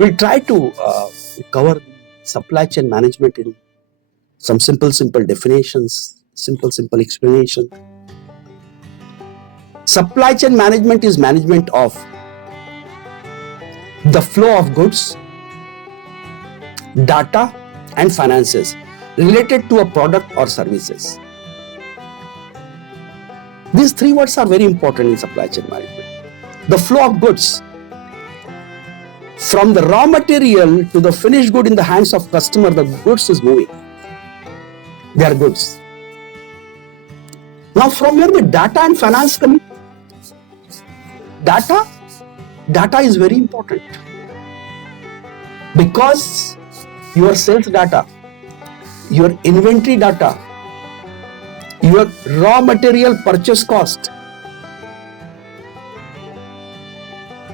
We'll try to cover supply chain management in some simple definitions, simple explanation. Supply chain management is management of the flow of goods, data and finances related to a product or services. These three words are very important in supply chain management. The flow of goods, from the raw material to the finished good in the hands of customer, the goods is moving. They are goods. Now from where the data and finance come? Data is very important because your sales data, your inventory data, your raw material purchase cost,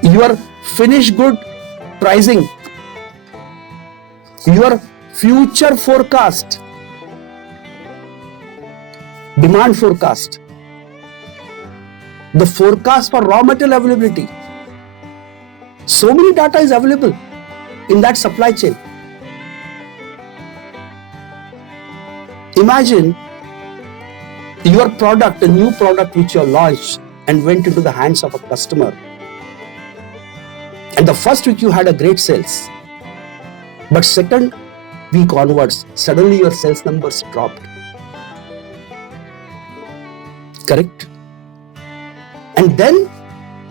your finished good pricing, your future forecast, demand forecast, the forecast for raw material availability. So many data is available in that supply chain. Imagine your product, a new product which you launched and went into the hands of a customer. And the first week you had a great sales. But second week onwards, suddenly your sales numbers dropped. Correct? And then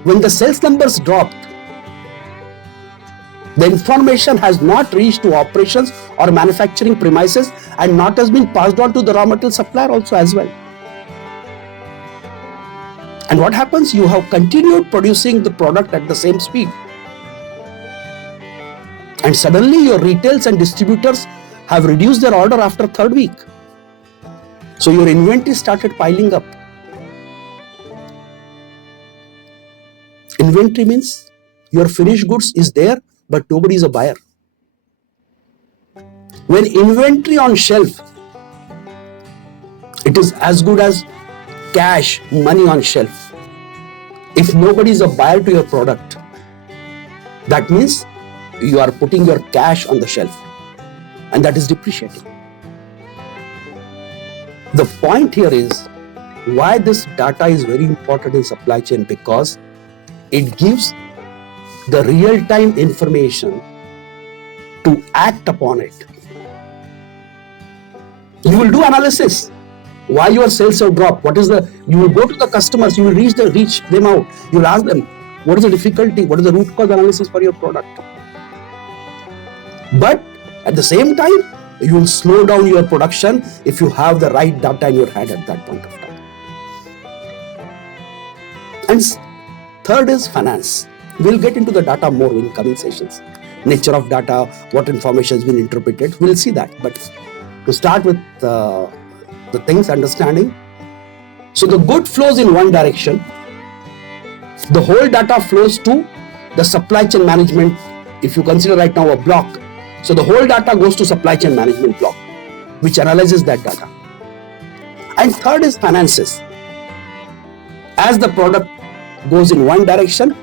when the sales numbers dropped, the information has not reached to operations or manufacturing premises and not has been passed on to the raw material supplier also as well. And what happens? You have continued producing the product at the same speed. And suddenly your retails and distributors have reduced their order after third week. So your inventory started piling up. Inventory means your finished goods is there, but nobody is a buyer. When inventory on shelf, it is as good as cash, money on shelf. If nobody is a buyer to your product, that means you are putting your cash on the shelf and that is depreciating. The point here is why this data is very important in supply chain, because it gives the real-time information to act upon it. You will do analysis. Why your sales have dropped? You will go to the customers, you will reach them out. You will ask them, what is the difficulty? What is the root cause analysis for your product? But at the same time, you will slow down your production if you have the right data in your hand at that point of time. And third is finance. We'll get into the data more in coming sessions. Nature of data, what information has been interpreted, we'll see that. But to start with the things understanding, so the good flows in one direction, the whole data flows to the supply chain management. If you consider right now a block, so the whole data goes to supply chain management block, which analyzes that data. And third is finances. As the product goes in one direction,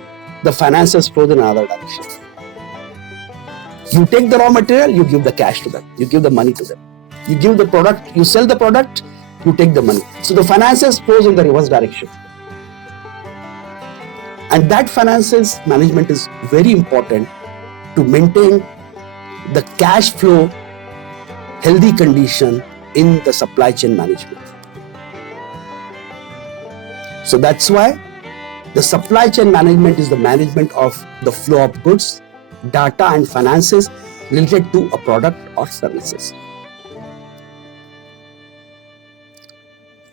the finances flow in another direction. You take the raw material, you give the cash to them, you give the money to them. You give the product, you sell the product, you take the money. So the finances flows in the reverse direction. And that finances management is very important to maintain the cash flow healthy condition in the supply chain management. So that's why the supply chain management is the management of the flow of goods, data and finances related to a product or services.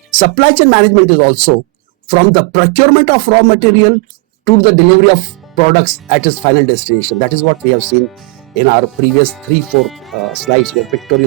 Supply chain management is also from the procurement of raw material to the delivery of products at its final destination. That is what we have seen in our previous 3-4 slides where pictorial